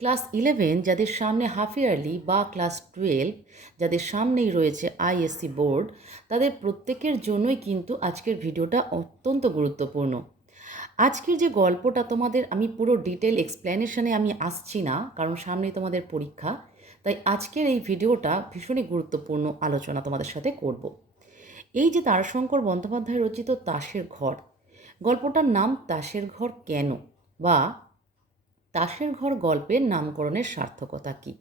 Class eleven, যাদের সামনে half yearly বা ক্লাস টুয়েলভ, যাদের সামনেই রয়েছে আইএসসি বোর্ড, তাদের প্রত্যেকের জন্যই কিন্তু আজকের ভিডিওটা অত্যন্ত গুরুত্বপূর্ণ। আজকের যে গল্পটা তোমাদের আমি পুরো ডিটেল এক্সপ্লেনেশনে আমি আসছি না, কারণ সামনেই তোমাদের পরীক্ষা, তাই আজকের এই ভিডিওটা ভীষণই গুরুত্বপূর্ণ আলোচনা তোমাদের সাথে করব। এই যে তারাশঙ্কর বন্দ্যোপাধ্যায় রচিত তাসের ঘর, গল্পটার নাম তাসের ঘর কেন? বা তাসের ঘর গল্পের নামকরণের সার্থকতা কী?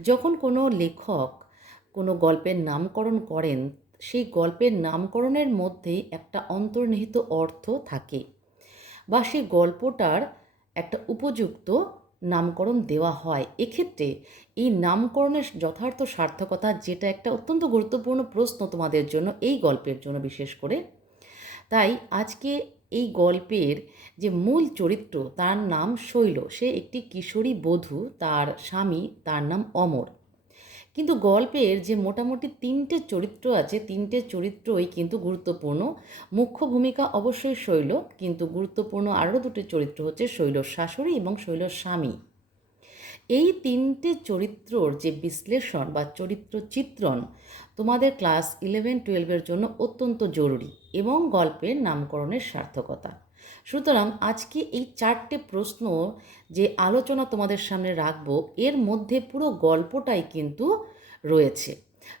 যখন কোনো লেখক কোনো গল্পের নামকরণ করেন, সেই গল্পের নামকরণের মধ্যে একটা অন্তর্নিহিত অর্থ থাকে বা সেই গল্পটার একটা উপযুক্ত নামকরণ দেওয়া হয়। এক্ষেত্রে এই নামকরণের যথার্থ সার্থকতা যেটা একটা অত্যন্ত গুরুত্বপূর্ণ প্রশ্ন তোমাদের জন্য এই গল্পের জন্য বিশেষ করে। তাই আজকে এই গল্পের যে মূল চরিত্র, তার নাম শৈল। সে একটি কিশোরী বধূ, তার স্বামী, তার নাম অমর। কিন্তু গল্পের যে মোটামুটি তিনটে চরিত্র আছে, তিনটে চরিত্রই কিন্তু গুরুত্বপূর্ণ। মুখ্য ভূমিকা অবশ্যই শৈল, কিন্তু গুরুত্বপূর্ণ আরও দুটি চরিত্র হচ্ছে শৈলর শাশুড়ি এবং শৈলর স্বামী। এই তিনটে চরিত্রর যে বিশ্লেষণ বা চরিত্র চিত্রণ তোমাদের ক্লাস ইলেভেন টুয়েলভের জন্য অত্যন্ত জরুরি এবং গল্পের নামকরণের সার্থকতা। সুতরাং আজকে এই চারটে প্রশ্ন যে আলোচনা তোমাদের সামনে রাখব, এর মধ্যে পুরো গল্পটাই কিন্তু রয়েছে।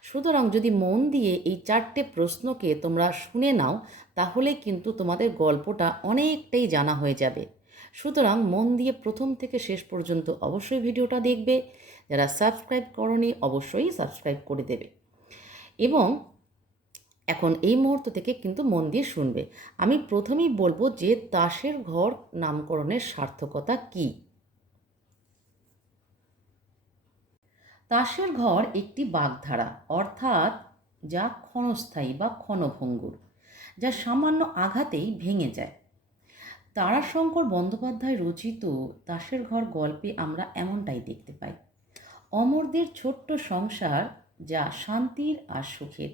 সুতরাং যদি মন দিয়ে এই চারটে প্রশ্নকে তোমরা শুনে নাও তাহলে কিন্তু তোমাদের গল্পটা অনেকটাই জানা হয়ে যাবে। সুতরাং মন দিয়ে প্রথম থেকে শেষ পর্যন্ত অবশ্যই ভিডিওটা দেখবে। যারা সাবস্ক্রাইব করনি, অবশ্যই সাবস্ক্রাইব করে দেবে। এবং এখন এই মুহূর্ত থেকে কিন্তু মন দিয়ে শুনবে। আমি প্রথমেই বলব যে তাসের ঘর নামকরণের সার্থকতা কী? তাসের ঘর একটি বাগধারা, অর্থাৎ যা ক্ষণস্থায়ী বা ক্ষণভঙ্গুর, যা সামান্য আঘাতেই ভেঙে যায়। তারাশঙ্কর বন্দ্যোপাধ্যায় রচিত দাসের ঘর গল্পে আমরা এমনটাই দেখতে পাই। অমরদের ছোট্ট সংসার যা শান্তির আর সুখের।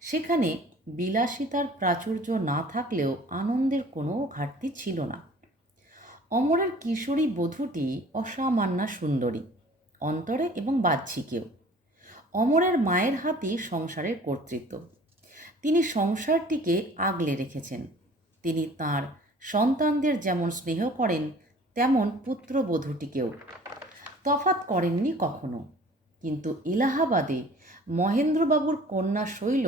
সেখানে বিলাসিতার প্রাচুর্য না থাকলেও আনন্দের কোনো ঘাটতি ছিল না। অমরের কিশোরী বধূটি অসামান্যা সুন্দরী, অন্তরে এবং বাহ্যিকেও। অমরের মায়ের হাতেই সংসারের কর্তৃত্ব। তিনি সংসারটিকে আগলে রেখেছেন। তিনি তার সন্তানদের যেমন স্নেহ করেন, তেমন পুত্রবধূটিকেও। তফাত করেননি কখনো। কিন্তু এলাহাবাদে মহেন্দ্রবাবুর কন্যা শৈল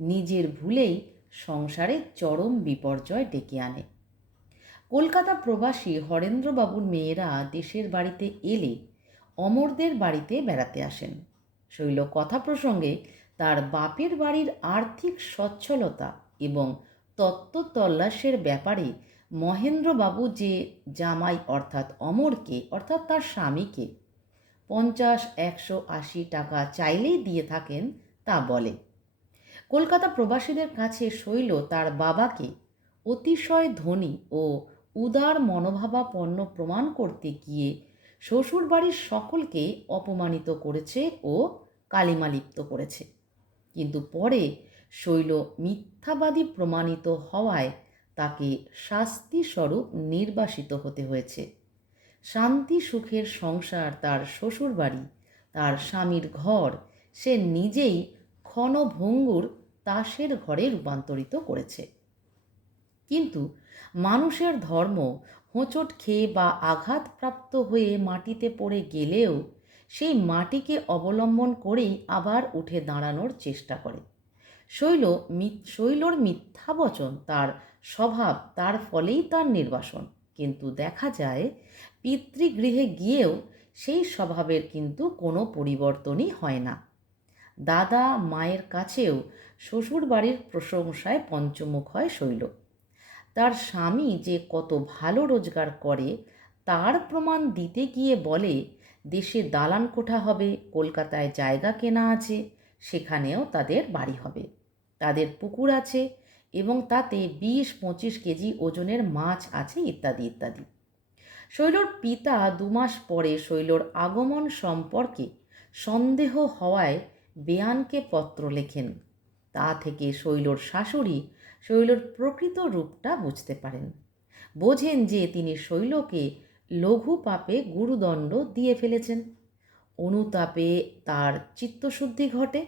নিজের ভুলেই সংসারে চরম বিপর্যয় ডেকে আনে। কলকাতা প্রবাসী হরেন্দ্রবাবুর মেয়েরা দেশের বাড়িতে এলে অমরদের বাড়িতে বেড়াতে আসেন। শৈল কথা প্রসঙ্গে তার বাপের বাড়ির আর্থিক সচ্ছলতা এবং তত্ত্ব তল্লাশের ব্যাপারে মহেন্দ্রবাবু যে জামাই অর্থাৎ অমরকে, অর্থাৎ তার স্বামীকে পঞ্চাশ, একশো, আশি টাকা চাইলেই দিয়ে থাকেন, তা বলে। কলকাতা প্রবাসীদের কাছে শৈল তার বাবাকে অতিশয় ধনী ও উদার মনোভাবাপন্ন প্রমাণ করতে গিয়ে শ্বশুরবাড়ির সকলকে অপমানিত করেছে ও কালিমালিপ্ত করেছে। কিন্তু পরে শৈল মিথ্যাবাদী প্রমাণিত হওয়ায় তাকে শাস্তিস্বরূপ নির্বাসিত হতে হয়েছে। শান্তি সুখের সংসার তার শ্বশুর বাড়ি তার স্বামীর ঘর, সে নিজেই ক্ষণভঙ্গুর তাসের ঘরে রূপান্তরিত করেছে। কিন্তু মানুষের ধর্ম হোঁচট খেয়ে বা আঘাতপ্রাপ্ত হয়ে মাটিতে পড়ে গেলেও সেই মাটিকে অবলম্বন করেই আবার উঠে দাঁড়ানোর চেষ্টা করে। শৈল শৈলর মিথ্যা বচন তার স্বভাব তার ফলেই তার নির্বাসন। কিন্তু দেখা যায়, পিতৃগৃহে গিয়েও সেই স্বভাবের কিন্তু কোনো পরিবর্তনই হয় না। দাদা মায়ের কাছেও শ্বশুর বাড়ির প্রশংসায় পঞ্চমুখ হয় শৈল। তার স্বামী যে কত ভালো রোজগার করে, তার প্রমাণ দিতে গিয়ে বলে, দেশে দালান কোঠা হবে, কলকাতায় জায়গা কেনা আছে, সেখানেও তাদের বাড়ি হবে। তাদের পুকুর আছে এবং তাতে বিশ পঁচিশ কেজি ওজনের মাছ আছে ইত্যাদি ইত্যাদি। শৈলর পিতা দুমাস পরে শৈলর আগমন সম্পর্কে সন্দেহ হওয়ায় বেয়ানকে পত্র লেখেন। তা থেকে শৈলর শাশুড়ি শৈলর প্রকৃত রূপটা বুঝতে পারেন। বোঝেন যে তিনি শৈলকে লঘু পাপে গুরুদণ্ড দিয়ে ফেলেছেন। অনুতাপে তার চিত্তশুদ্ধি ঘটে।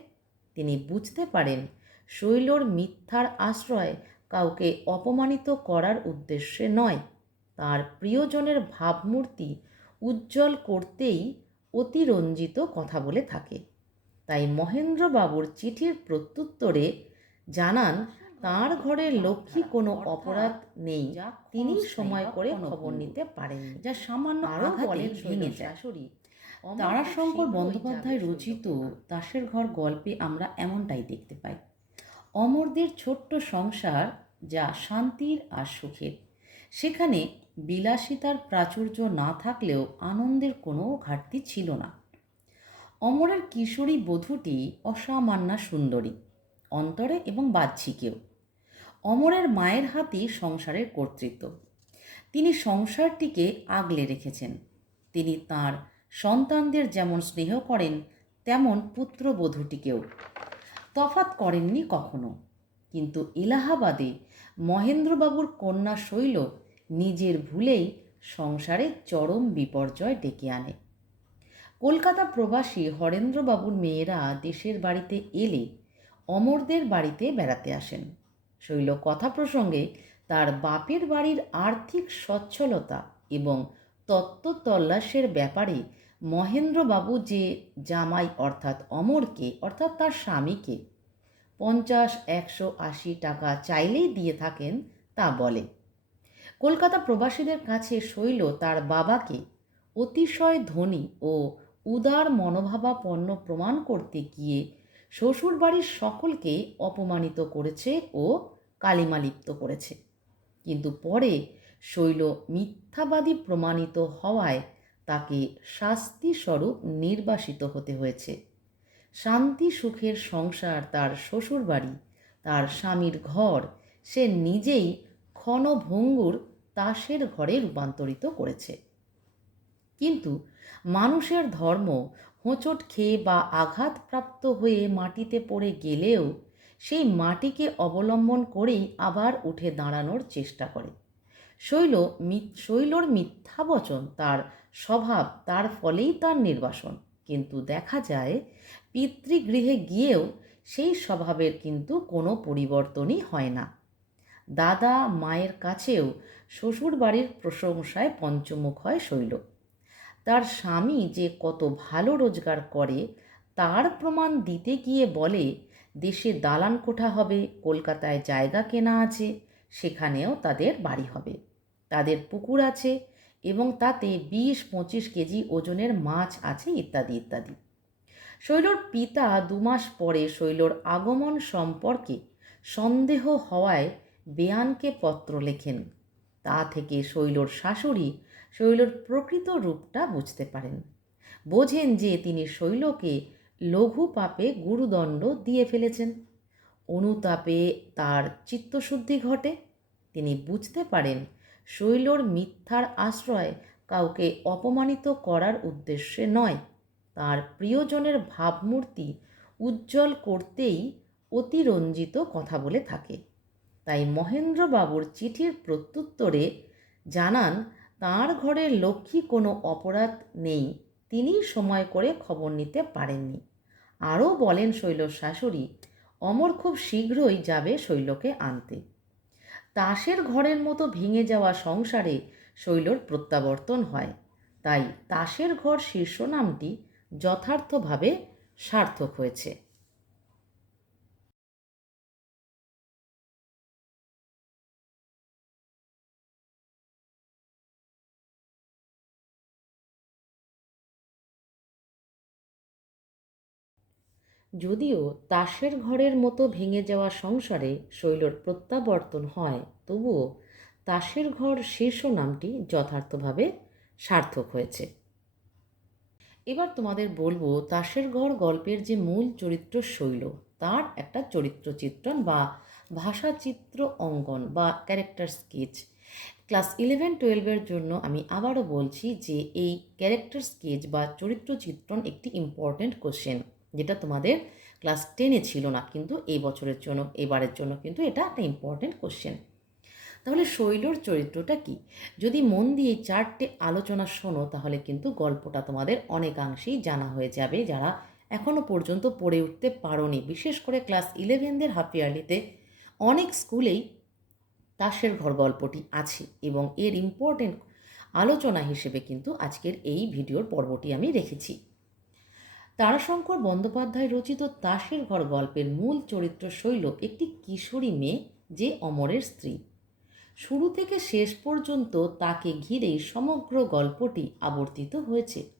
তিনি বুঝতে পারেন শৈলর মিথ্যার আশ্রয় কাউকে অপমানিত করার উদ্দেশ্যে নয়। তার প্রিয়জনের ভাবমূর্তি উজ্জ্বল করতেই অতিরঞ্জিত কথা বলে থাকে। তাই মহেন্দ্রবাবুর চিঠির প্রত্যুত্তরে জানান তার ঘরে লক্ষ্মী কোনো অপরাধ নেই। তিনি সময় করে খবর নিতে পারেন যা সামান্য বলেন ভেঙে শাশুড়ি তারাশঙ্কর বন্দ্যোপাধ্যায় রচিত দাসের ঘর গল্পে আমরা এমনটাই দেখতে পাই। অমরদের ছোট্ট সংসার যা শান্তির আর সুখের। সেখানে বিলাসিতার প্রাচুর্য না থাকলেও আনন্দের কোনো ঘাটতি ছিল না। অমরের কিশোরী বধূটি অসামান্যা সুন্দরী, অন্তরে এবং বাহ্যিকেও। অমরের মায়ের হাতেই সংসারের কর্তৃত্ব। তিনি সংসারটিকে আগলে রেখেছেন। তিনি তার সন্তানদের যেমন স্নেহ করেন, তেমন পুত্রবধূটিকেও। তফাত করেননি কখনো। কিন্তু এলাহাবাদে মহেন্দ্রবাবুর কন্যা শৈল নিজের ভুলেই সংসারে চরম বিপর্যয় ডেকে আনে। কলকাতা প্রবাসী হরেন্দ্রবাবুর মেয়েরা দেশের বাড়িতে এলে অমরদের বাড়িতে বেড়াতে আসেন। শৈল কথা প্রসঙ্গে তার বাপের বাড়ির আর্থিক সচ্ছলতা এবং তত্ত্ব তল্লাশের ব্যাপারে মহেন্দ্রবাবু যে জামাই অর্থাৎ অমরকে, অর্থাৎ তার স্বামীকে পঞ্চাশ, একশো, আশি টাকা চাইলেই দিয়ে থাকেন তা বলে। কলকাতা প্রবাসীদের কাছে শৈল তার বাবাকে অতিশয় ধনী ও উদার মনোভাবাপন্ন প্রমাণ করতে গিয়ে শ্বশুরবাড়ির সকলকে অপমানিত করেছে ও কালিমালিপ্ত করেছে। কিন্তু পরে শৈল মিথ্যাবাদী প্রমাণিত হওয়ায় তাকে শাস্তিস্বরূপ নির্বাসিত হতে হয়েছে। শান্তি সুখের সংসার তার শ্বশুরবাড়ি, তার স্বামীর ঘর, সে নিজেই ক্ষণভঙ্গুর তাসের ঘরে রূপান্তরিত করেছে। কিন্তু মানুষের ধর্ম হোঁচট খেয়ে বা আঘাতপ্রাপ্ত হয়ে মাটিতে পড়ে গেলেও সেই মাটিকে অবলম্বন করেই আবার উঠে দাঁড়ানোর চেষ্টা করে। শৈল শৈলর মিথ্যা বচন তার স্বভাব তার ফলেই তার নির্বাসন। কিন্তু দেখা যায়, পিতৃগৃহে গিয়েও সেই স্বভাবের কিন্তু কোনো পরিবর্তনই হয় না। দাদা মায়ের কাছেও শ্বশুরবাড়ির প্রশংসায় পঞ্চমুখ হয় শৈল। তার স্বামী যে কত ভালো রোজগার করে, তার প্রমাণ দিতে গিয়ে বলে, দেশে দালান কোঠা হবে, কলকাতায় জায়গা কেনা আছে। সেখানেও তাদের বাড়ি হবে। তাদের পুকুর আছে এবং তাতে বিশ পঁচিশ কেজি ওজনের মাছ আছে ইত্যাদি ইত্যাদি। শৈলর পিতা দুমাস পরে শৈলর আগমন সম্পর্কে সন্দেহ হওয়ায় বেয়ানকে পত্র লেখেন। তা থেকে শৈলর শাশুড়ি শৈলর প্রকৃত রূপটা বুঝতে পারেন। বোঝেন যে তিনি শৈলকে লঘু পাপে গুরুদণ্ড দিয়ে ফেলেছেন। অনুতাপে তার চিত্তশুদ্ধি ঘটে। তিনি বুঝতে পারেন শৈলর মিথ্যার আশ্রয় কাউকে অপমানিত করার উদ্দেশ্যে নয়। তার প্রিয়জনের ভাবমূর্তি উজ্জ্বল করতেই অতিরঞ্জিত কথা বলে থাকে। তাই মহেন্দ্রবাবুর চিঠির প্রত্যুত্তরে জানান, তার ঘরে লক্ষ্মী কোনো অপরাধ নেই। তিনি সময় করে খবর নিতে পারেননি। আরও বলেন শৈল শাশুড়ি অমর খুব শীঘ্রই যাবে শৈলকে আনতে। তাসের ঘরের মতো ভেঙে যাওয়া সংসারে শৈলর প্রত্যাবর্তন হয়। তাই তাসের ঘর শীর্ষ নামটি যথার্থভাবে সার্থক হয়েছে। যদিও তাসের ঘরের মতো ভেঙে যাওয়া সংসারে শৈলর প্রত্যাবর্তন হয়, তবুও তাসের ঘর শীর্ষ নামটি যথার্থভাবে সার্থক হয়েছে। এবার তোমাদের বলব তাসের ঘর গল্পের যে মূল চরিত্র শৈল, তার একটা চরিত্র চিত্রণ বা ভাষাচিত্র অঙ্কন বা ক্যারেক্টার স্কেচ ক্লাস ইলেভেন টুয়েলভের জন্য আমি আবারও বলছি যে এই ক্যারেক্টার স্কেচ বা চরিত্র চিত্রণ একটি ইম্পর্ট্যান্ট কোশ্চেন যেটা তোমাদের ক্লাস টেনে ছিল না, কিন্তু এই বছরের জন্য, এবারের জন্য কিন্তু এটা একটা ইম্পর্ট্যান্ট কোশ্চেন তাহলে শৈলর চরিত্রটা কি? যদি মন দিয়ে চারটে আলোচনা শোনো, তাহলে কিন্তু গল্পটা তোমাদের অনেকাংশেই জানা হয়ে যাবে, যারা এখনও পর্যন্ত পড়ে উঠতে পারোনি। বিশেষ করে ক্লাস ইলেভেনদের হাফ ইয়ারলিতে অনেক স্কুলেই তাসের ঘর গল্পটি আছে এবং এর ইম্পর্টেন্ট আলোচনা হিসেবে কিন্তু আজকের এই ভিডিওর পর্বটি আমি রেখেছি। তারাশঙ্কর বন্দ্যোপাধ্যায় রচিত তাসের ঘর গল্পের মূল চরিত্র শৈল একটি কিশোরী মেয়ে যে অমরের স্ত্রী। শুরু থেকে শেষ পর্যন্ত তাকে ঘিরেই সমগ্র গল্পটি আবর্তিত হয়েছে।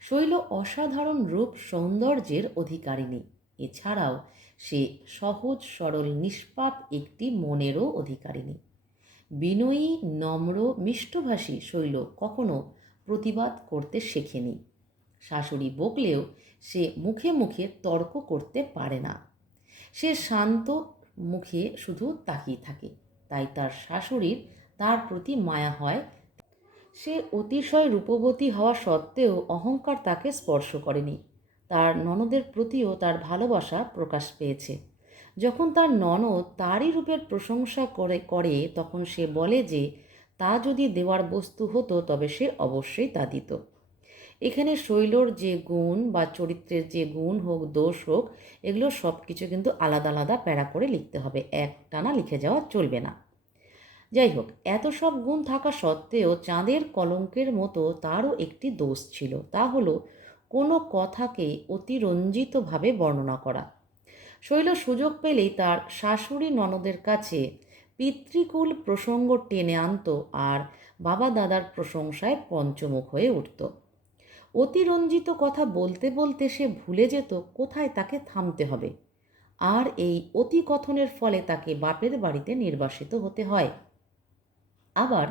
শৈল অসাধারণ রূপ সৌন্দর্যের অধিকারিণী। এছাড়াও সে সহজ, সরল, নিষ্পাপ একটি মনেরও অধিকারিণী। বিনয়ী, নম্র, মিষ্টভাষী শৈল কখনো প্রতিবাদ করতে শেখেনি। শাশুড়ি বকলেও সে মুখে মুখে তর্ক করতে পারে না। সে শান্ত মুখে শুধু তাকিয়ে থাকে, তাই তার শাশুড়ির তার প্রতি মায়া হয়। সে অতিশয় রূপবতী হওয়া সত্ত্বেও অহংকার তাকে স্পর্শ করেনি। তার ননদের প্রতিও তার ভালোবাসা প্রকাশ পেয়েছে। যখন তার ননদ তারই রূপের প্রশংসা করে করে, তখন সে বলে যে, তা যদি দেওয়ার বস্তু হতো তবে সে অবশ্যই তা দিত। এখানে শৈলর যে গুণ বা চরিত্রের যে গুণ হোক, দোষ হোক, এগুলো সব কিছু কিন্তু আলাদা আলাদা প্যারা করে লিখতে হবে। এক টানা লিখে যাওয়া চলবে না। যাই হোক, এত সব গুণ থাকা সত্ত্বেও চাঁদের কলঙ্কের মতো তারও একটি দোষ ছিল। তা হলো, কোনো কথাকে অতিরঞ্জিতভাবে বর্ণনা করা। শৈল সুযোগ পেলেই তার শাশুড়ি ননদের কাছে পিতৃকুল প্রসঙ্গ টেনে আনত আর বাবা দাদার প্রশংসায় পঞ্চমুখ হয়ে উঠত। অতিরঞ্জিত কথা বলতে বলতে সে ভুলে যেত কোথায় তাকে থামতে হবে। আর এই অতিকথনের ফলে তাকে বাপের বাড়িতে নির্বাসিত হতে হয়। আবার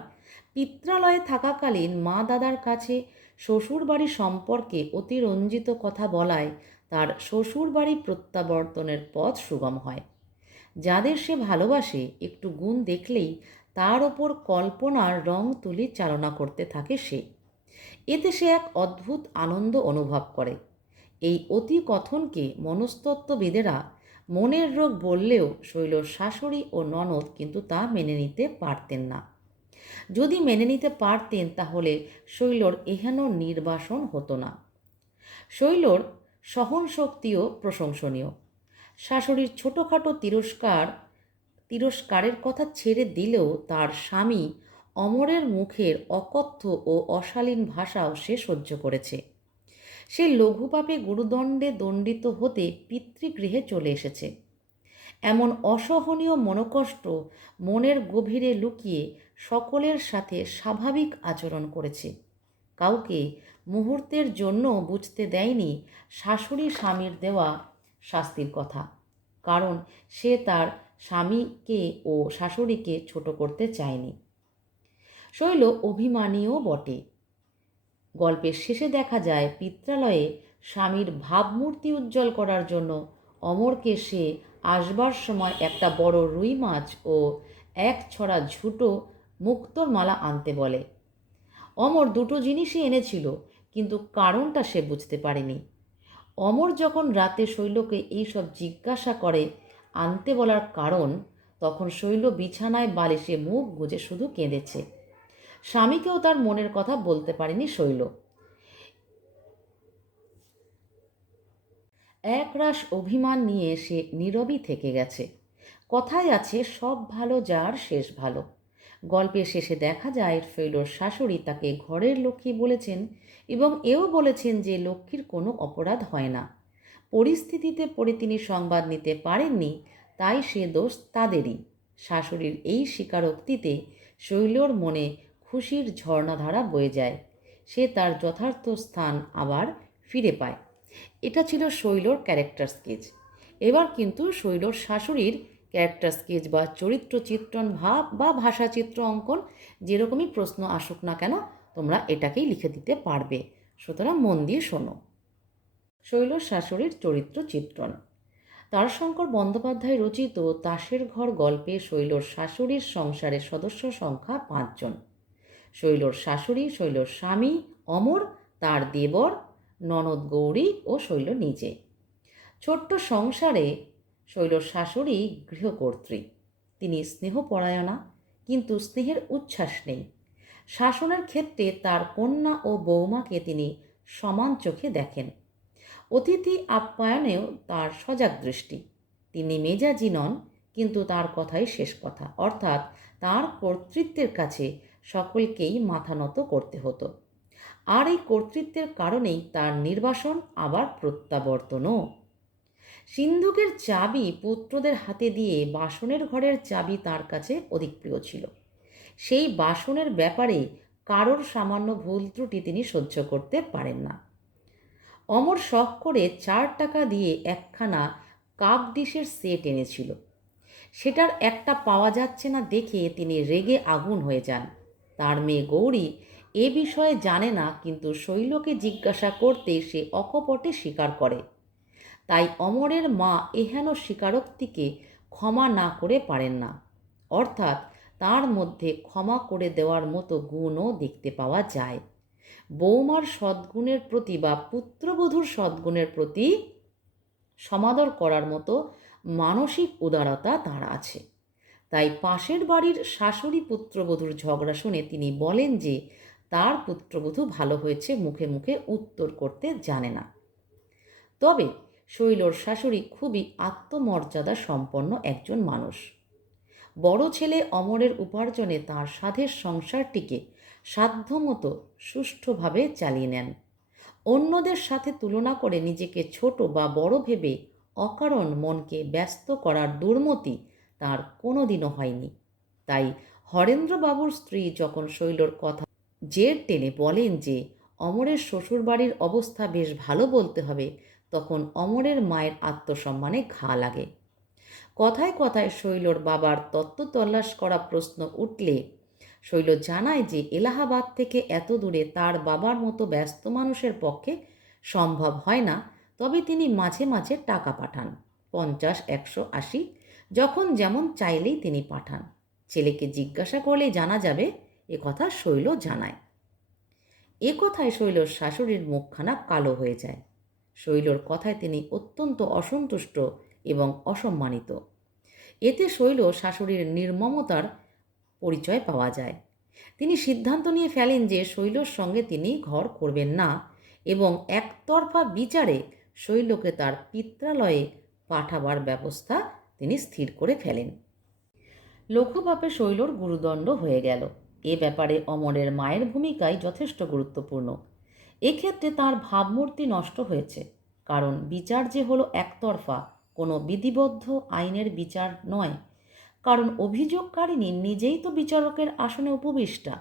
পিত্রালয়ে থাকাকালীন মা দাদার কাছে শ্বশুর বাড়ি সম্পর্কে অতিরঞ্জিত কথা বলায় তার শ্বশুর বাড়ি প্রত্যাবর্তনের পথ সুগম হয়। যাদের সে ভালোবাসে, একটু গুণ দেখলেই তার ওপর কল্পনার রং তুলি চালনা করতে থাকে সে। এতে সে এক অদ্ভুত আনন্দ অনুভব করে। এই অতি কথনকে মনস্তত্ত্ববিদেরা মনের রোগ বললেও শৈলর শাশুড়ি ও ননদ কিন্তু তা মেনে নিতে পারতেন না। যদি মেনে নিতে পারতেন তাহলে শৈলর এহেন নির্বাসন হতো না। শৈলর সহন শক্তিও প্রশংসনীয়। শাশুড়ির ছোটোখাটো তিরস্কার, তিরস্কারের কথা ছেড়ে দিলেও তার স্বামী অমরের মুখের অকথ্য ও অশালীন ভাষাও সে সহ্য করেছে। সে লঘুপাপে গুরুদণ্ডে দণ্ডিত হতে পিতৃগৃহে চলে এসেছে। এমন অসহনীয় মনোকষ্ট মনের গভীরে লুকিয়ে সকলের সাথে স্বাভাবিক আচরণ করেছে। কাউকে মুহূর্তের জন্য বুঝতে দেয়নি শাশুড়ি স্বামীর দেওয়া শাস্তির কথা, কারণ সে তার স্বামীকে ও শাশুড়িকে ছোট করতে চায়নি। শৈল অভিমানীও বটে। গল্পের শেষে দেখা যায়, পিত্রালয়ে স্বামীর ভাবমূর্তি উজ্জ্বল করার জন্য অমরকে সে আসবার সময় একটা বড় রুই মাছ ও এক ছড়া ঝুটো মুক্তোর মালা আনতে বলে। অমর দুটো জিনিসই এনেছিল, কিন্তু কারণটা সে বুঝতে পারেনি। অমর যখন রাতে শৈলকে এইসব জিজ্ঞাসা করে আনতে বলার কারণ, তখন শৈল বিছানায় বালিশে মুখ গুজে শুধু কেঁদেছে। স্বামীকেও তার মনের কথা বলতে পারেনি শৈল। একরাশ অভিমান নিয়ে সে নীরবই থেকে গেছে। কথায় আছে, সব ভালো যার শেষ ভালো। গল্পের শেষে দেখা যায়, শৈলর শাশুড়ি তাকে ঘরের লক্ষ্মী বলেছেন এবং এও বলেছেন যে লক্ষ্মীর কোনো অপরাধ হয় না। পরিস্থিতিতে পড়ে তিনি সংবাদ নিতে পারেননি, তাই সে দোষ তাদেরই। শাশুড়ির এই স্বীকারোক্তিতে শৈলর মনে খুশির ঝর্ণাধারা বয়ে যায়। সে তার যথার্থ স্থান আবার ফিরে পায়। এটা ছিল শৈলর ক্যারেক্টার স্কেচ এবার কিন্তু শৈলর শাশুড়ির ক্যারেক্টার স্কেচ বা চরিত্র চিত্রণ ভাব বা ভাষা চিত্র অঙ্কন যেরকমই প্রশ্ন আসুক না কেন, তোমরা এটাকেই লিখে দিতে পারবে। সুতরাং মন দিয়ে শোনো। শৈলর শাশুড়ির চরিত্র চিত্রণ। তারশঙ্কর বন্দ্যোপাধ্যায় রচিত তাসের ঘর গল্পে শৈলর শাশুড়ির সংসারের সদস্য সংখ্যা পাঁচজন। শৈলর শাশুড়ি, শৈলর স্বামী, অমর, তার দেবর, ননদ গৌরী ও শৈল নিজে। ছোট্ট সংসারে শৈলর শাশুড়ি গৃহকর্ত্রী। তিনি স্নেহপরায়ণা, কিন্তু স্নেহের উচ্ছ্বাস নেই। শাসনের ক্ষেত্রে তার কন্যা ও বৌমাকে তিনি সমান চোখে দেখেন। অতিথি আপ্যায়নেও তার সজাগ দৃষ্টি। তিনি মেজাজি নন, কিন্তু তার কথাই শেষ কথা। অর্থাৎ তার কর্তৃত্বের কাছে সকলকেই মাথা নত করতে হতো। আর এই কর্তৃত্বের কারণেই তার নির্বাসন আবার প্রত্যাবর্তনও। সিন্ধুকের চাবি পুত্রদের হাতে দিয়ে বাসনের ঘরের চাবি তার কাছে অধিক প্রিয় ছিল। সেই বাসনের ব্যাপারে কারোর সামান্য ভুল ত্রুটি তিনি সহ্য করতে পারেন না। অমর শখ করে চার টাকা দিয়ে একখানা কাপ ডিশের সেট এনেছিল। সেটার একটা পাওয়া যাচ্ছে না দেখে তিনি রেগে আগুন হয়ে যান। তার মেয়ে গৌরী এ বিষয়ে জানে না, কিন্তু শৈলকে জিজ্ঞাসা করতে সে অকপটে স্বীকার করে। তাই অমরের মা এহেন স্বীকারোক্তিকে ক্ষমা না করে পারেন না। অর্থাৎ তার মধ্যে ক্ষমা করে দেওয়ার মতো গুণও দেখতে পাওয়া যায়। বৌমার সদ্গুণের প্রতি বা পুত্রবধূর সদ্গুণের প্রতি সমাদর করার মতো মানসিক উদারতা তার আছে। তাই পাশের বাড়ির শাশুড়ি পুত্রবধূর ঝগড়া শুনে তিনি বলেন যে তার পুত্রবধূ ভালো হয়েছে, মুখে মুখে উত্তর করতে জানে না। তবে শৈলর শাশুড়ি খুবই আত্মমর্যাদা সম্পন্ন একজন মানুষ। বড় ছেলে অমরের উপার্জনে তার সাধের সংসারটিকে সাধ্যমতো সুষ্ঠুভাবে চালিয়ে নেন। অন্যদের সাথে তুলনা করে নিজেকে ছোট বা বড় ভেবে অকারণ মনকে ব্যস্ত করার দুর্মতি তার কোনোদিনও হয়নি। তাই হরেন্দ্রবাবুর স্ত্রী যখন শৈলর কথা জের টেনে বলেন যে অমরের শ্বশুরবাড়ির অবস্থা বেশ ভালো বলতে হবে, তখন অমরের মায়ের আত্মসম্মানে ঘা লাগে। কথায় কথায় শৈলর বাবার তত্ত্ব তল্লাশ করা প্রশ্ন উঠলে শৈল জানায় যে এলাহাবাদ থেকে এত দূরে তার বাবার মতো ব্যস্ত মানুষের পক্ষে সম্ভব হয় না, তবে তিনি মাঝে মাঝে টাকা পাঠান, পঞ্চাশ, একশো, আশি যখন যেমন চাইলেই তিনি পাঠান। ছেলেকে জিজ্ঞাসা করলেই জানা যাবে, এ কথা শৈল জানায়। এ কথায় শৈলর শাশুড়ির মুখখানা কালো হয়ে যায়। শৈলর কথায় তিনি অত্যন্ত অসন্তুষ্ট এবং অসম্মানিত। এতে শৈল শাশুড়ির নির্মমতার পরিচয় পাওয়া যায়। তিনি সিদ্ধান্ত নিয়ে ফেলেন যে শৈলর সঙ্গে তিনি ঘর করবেন না এবং একতরফা বিচারে শৈলকে তার পিত্রালয়ে পাঠাবার ব্যবস্থা তিনি স্থির করে ফেলেন। লঘুভাবে শৈলর গুরুদণ্ড হয়ে গেল। এ ব্যাপারে অমরের মায়ের ভূমিকাই যথেষ্ট গুরুত্বপূর্ণ। এক্ষেত্রে তার ভাবমূর্তি নষ্ট হয়েছে, কারণ বিচার যে হলো একতরফা, কোনো বিধিবদ্ধ আইনের বিচার নয়। কারণ অভিযোগকারিনী নিজেই তো বিচারকের আসনে উপবিষ্টা।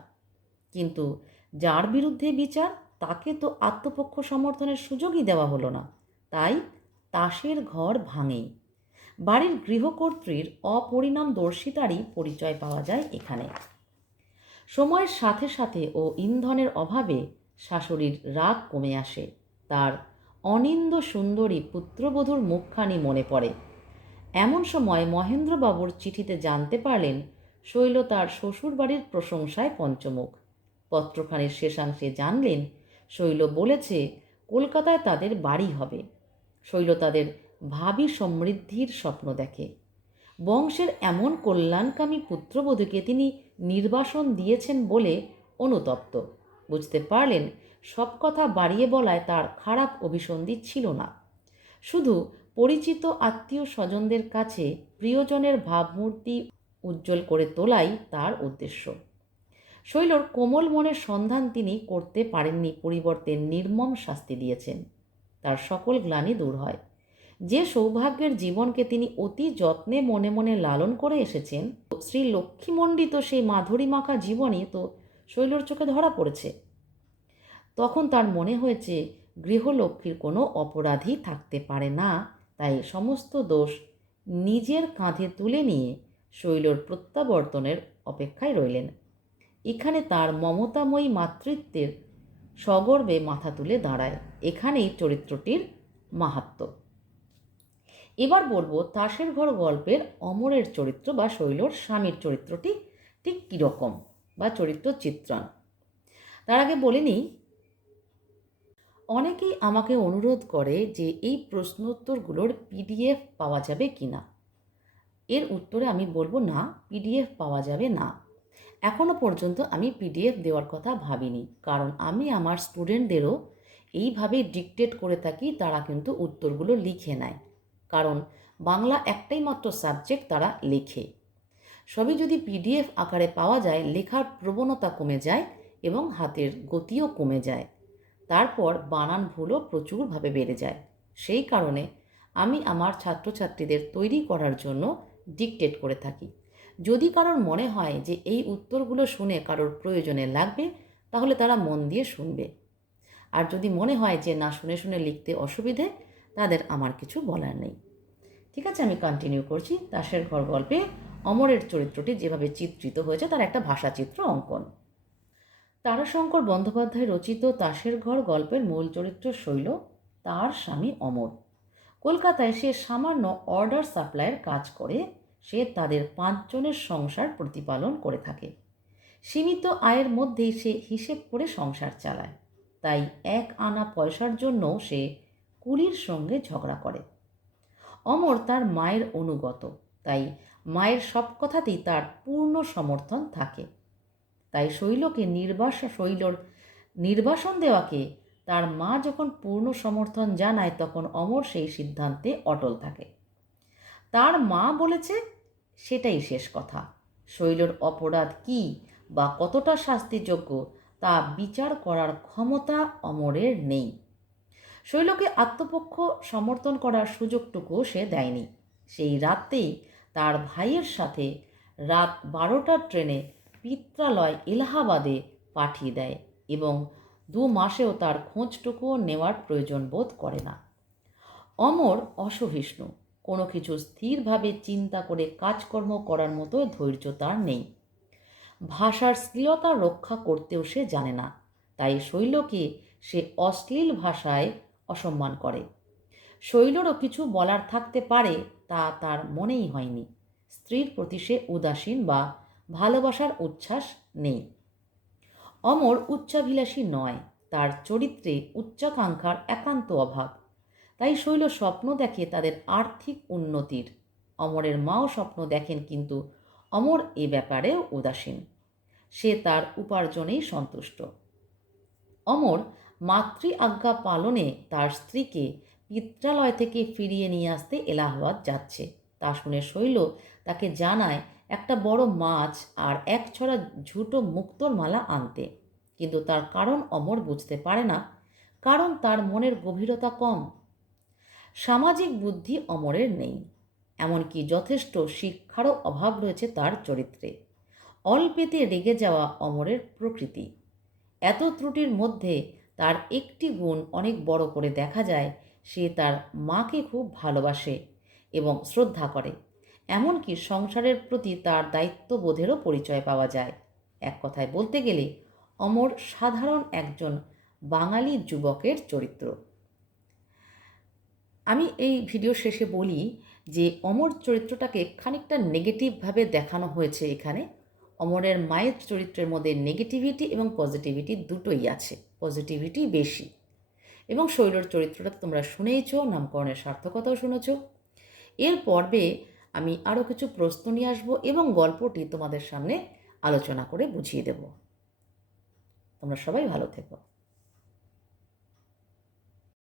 কিন্তু যার বিরুদ্ধে বিচার, তাকে তো আত্মপক্ষ সমর্থনের সুযোগই দেওয়া হলো না। তাই তাসের ঘর ভাঙেই। বাড়ির গৃহকর্ত্রীর অপরিণামদর্শিতারই পরিচয় পাওয়া যায় এখানে। সময়ের সাথে সাথে ও ইন্ধনের অভাবে শাশুড়ির রাগ কমে আসে। তার অনিন্দ সুন্দরী পুত্রবধূর মুখখানি মনে পড়ে। এমন সময় মহেন্দ্রবাবুর চিঠিতে জানতে পারলেন, শৈল তার শ্বশুরবাড়ির প্রশংসায় পঞ্চমুখ। পত্রখানির শেষাংশে জানলেন, শৈল বলেছে, কলকাতায় তাদের বাড়ি হবে। শৈল তাদের ভাবি সমৃদ্ধির স্বপ্ন দেখে। বংশের এমন কল্যাণকামী পুত্রবধূকে তিনি নির্বাসন দিয়েছেন বলে অনুতপ্ত। বুঝতে পারলেন, সব কথা বাড়িয়ে বলায় তার খারাপ অভিসন্ধি ছিল না। শুধু পরিচিত আত্মীয় স্বজনদের কাছে প্রিয়জনের ভাবমূর্তি উজ্জ্বল করে তোলাই তার উদ্দেশ্য। শৈলর কোমল মনের সন্ধান তিনি করতে পারেননি পরিবর্তে নির্মম শাস্তি দিয়েছেন। তার সকল গ্লানি দূর হয়। যে সৌভাগ্যের জীবনকে তিনি অতি যত্নে মনে মনে লালন করে এসেছেন শ্রী লক্ষ্মীমণ্ডিত সেই মাধুরী মাখা জীবনই তো শৈলর চোখে ধরা পড়েছে। তখন তার মনে হয়েছে, গৃহলক্ষ্মীর কোনো অপরাধী থাকতে পারে না, তাই সমস্ত দোষ নিজের কাঁধে তুলে নিয়ে শৈলর প্রত্যাবর্তনের অপেক্ষায় রইলেন। এখানে তার মমতাময়ী মাতৃত্বের সগর্বে মাথা তুলে দাঁড়ায়। এখানেই চরিত্রটির মাহাত্ম্য। এবার বলব তাসের ঘর গল্পের অমরের চরিত্র বা শৈলর স্বামীর চরিত্রটি ঠিক কীরকম বা চরিত্র চিত্রণ তার আগে বলে নিই অনেকেই আমাকে অনুরোধ করে যে এই প্রশ্নোত্তরগুলোর পিডিএফ পাওয়া যাবে কি না এর উত্তরে আমি বলব না, পিডিএফ পাওয়া যাবে না। এখনও পর্যন্ত আমি পিডিএফ দেওয়ার কথা ভাবিনি, কারণ আমি আমার স্টুডেন্টদেরও এইভাবে ডিকটেট করে থাকি, তারা কিন্তু উত্তরগুলো লিখে নেয়। কারণ বাংলা একটাই মাত্র সাবজেক্ট তারা লেখে। সবই যদি পিডিএফ আকারে পাওয়া যায়, লেখার প্রবণতা কমে যায় এবং হাতের গতিও কমে যায়। তারপর বানান ভুলও প্রচুরভাবে বেড়ে যায়। সেই কারণে আমি আমার ছাত্রছাত্রীদের তৈরি করার জন্য ডিকটেট করে থাকি। যদি কারোর মনে হয় যে এই উত্তরগুলো শুনে কারোর প্রয়োজনে লাগবে, তাহলে তারা মন দিয়ে শুনবে। আর যদি মনে হয় যে না, শুনে শুনে লিখতে অসুবিধে তাদের আমার কিছু বলার নেই। ঠিক আছে, আমি কন্টিনিউ করছি। তাসের ঘর গল্পে অমরের চরিত্রটি যেভাবে চিত্রিত হয়েছে, তার একটা ভাষাচিত্র অঙ্কন। তারাশঙ্কর বন্দ্যোপাধ্যায় রচিত তাসের ঘর গল্পের মূল চরিত্র শৈল, তার স্বামী অমর। কলকাতায় সে সামান্য অর্ডার সাপ্লাইয়ের কাজ করে, সে তাদের পাঁচজনের সংসার প্রতিপালন করে থাকে। সীমিত আয়ের মধ্যেই সে হিসেব করে সংসার চালায়। তাই এক আনা পয়সার জন্য সে কুলির সঙ্গে ঝগড়া করে। অমর তার মায়ের অনুগত, তাই মায়ের সব কথাতেই তার পূর্ণ সমর্থন থাকে। তাই শৈলকে নির্বাস, শৈলর নির্বাসন দেওয়াকে তার মা যখন পূর্ণ সমর্থন জানায়, তখন অমর সেই সিদ্ধান্তে অটল থাকে। তার মা বলেছে, সেটাই শেষ কথা। শৈলর অপরাধ কি বা কতটা শাস্তিযোগ্য তা বিচার করার ক্ষমতা অমরের নেই। শৈলকে আত্মপক্ষ সমর্থন করার সুযোগটুকু সে দেয়নি। সেই রাতেই তার ভাইয়ের সাথে রাত বারোটার ট্রেনে পিত্রালয় এলাহাবাদে পাঠিয়ে দেয় এবং দু মাসেও তার খোঁজটুকুও নেওয়ার প্রয়োজন বোধ করে না। অমর অসহিষ্ণু, কোনো কিছু স্থিরভাবে চিন্তা করে কাজকর্ম করার মতো ধৈর্য তার নেই। ভাষার শ্লীলতা রক্ষা করতেও সে জানে না, তাই শৈলকে সে অশ্লীল ভাষায় অসম্মান করে। শৈলরও কিছু বলার থাকতে পারে, তা তার মনেই হয়নি। স্ত্রীর প্রতি সে উদাসীন বা ভালোবাসার উচ্ছ্বাস নেই। অমর উচ্চাভিলাষী নয়, তার চরিত্রে উচ্চাকাঙ্ক্ষার একান্ত অভাব। তাই শৈল স্বপ্ন দেখে তাদের আর্থিক উন্নতির। অমরের মাও স্বপ্ন দেখেন কিন্তু অমর এ ব্যাপারে উদাসীন। সে তার উপার্জনেই সন্তুষ্ট। অমর মাতৃ আজ্ঞা পালনে তার স্ত্রীকে পিত্রালয় থেকে ফিরিয়ে নিয়ে আসতে এলাহাবাদ যাচ্ছে। তা শুনে শৈল তাকে জানায়, একটা বড় মাছ আর এক ছড়া ঝুটো মুক্তোর মালা আনতে। কিন্তু তার কারণ অমর বুঝতে পারে না। কারণ তার মনের গভীরতা কম। সামাজিক বুদ্ধি অমরের নেই। এমনকি যথেষ্ট শিক্ষারও অভাব রয়েছে তার চরিত্রে। অল্পেতে রেগে যাওয়া অমরের প্রকৃতি। এত ত্রুটির মধ্যে তার একটি গুণ অনেক বড় করে দেখা যায়, সে তার মাকে খুব ভালোবাসে এবং শ্রদ্ধা করে। এমনকি সংসারের প্রতি তার দায়িত্ববোধেরও পরিচয় পাওয়া যায়। এক কথায় বলতে গেলে, অমর সাধারণ একজন বাঙালি যুবকের চরিত্র। আমি এই ভিডিও শেষে বলি যে, অমর চরিত্রটাকে খানিকটা নেগেটিভভাবে দেখানো হয়েছে এখানে। অমরের মায়ের চরিত্রের মধ্যে নেগেটিভিটি এবং পজিটিভিটি দুটোই আছে। পজিটিভিটি বেশি। এবং শৈলর চরিত্রটা তোমরা শুনেইছ, নামকরণের সার্থকতাও শুনেছ। এর পর্বে আমি আরও কিছু প্রশ্ন নিয়ে আসব এবং গল্পটি তোমাদের সামনে আলোচনা করে বুঝিয়ে দেব। তোমরা সবাই ভালো থেকো।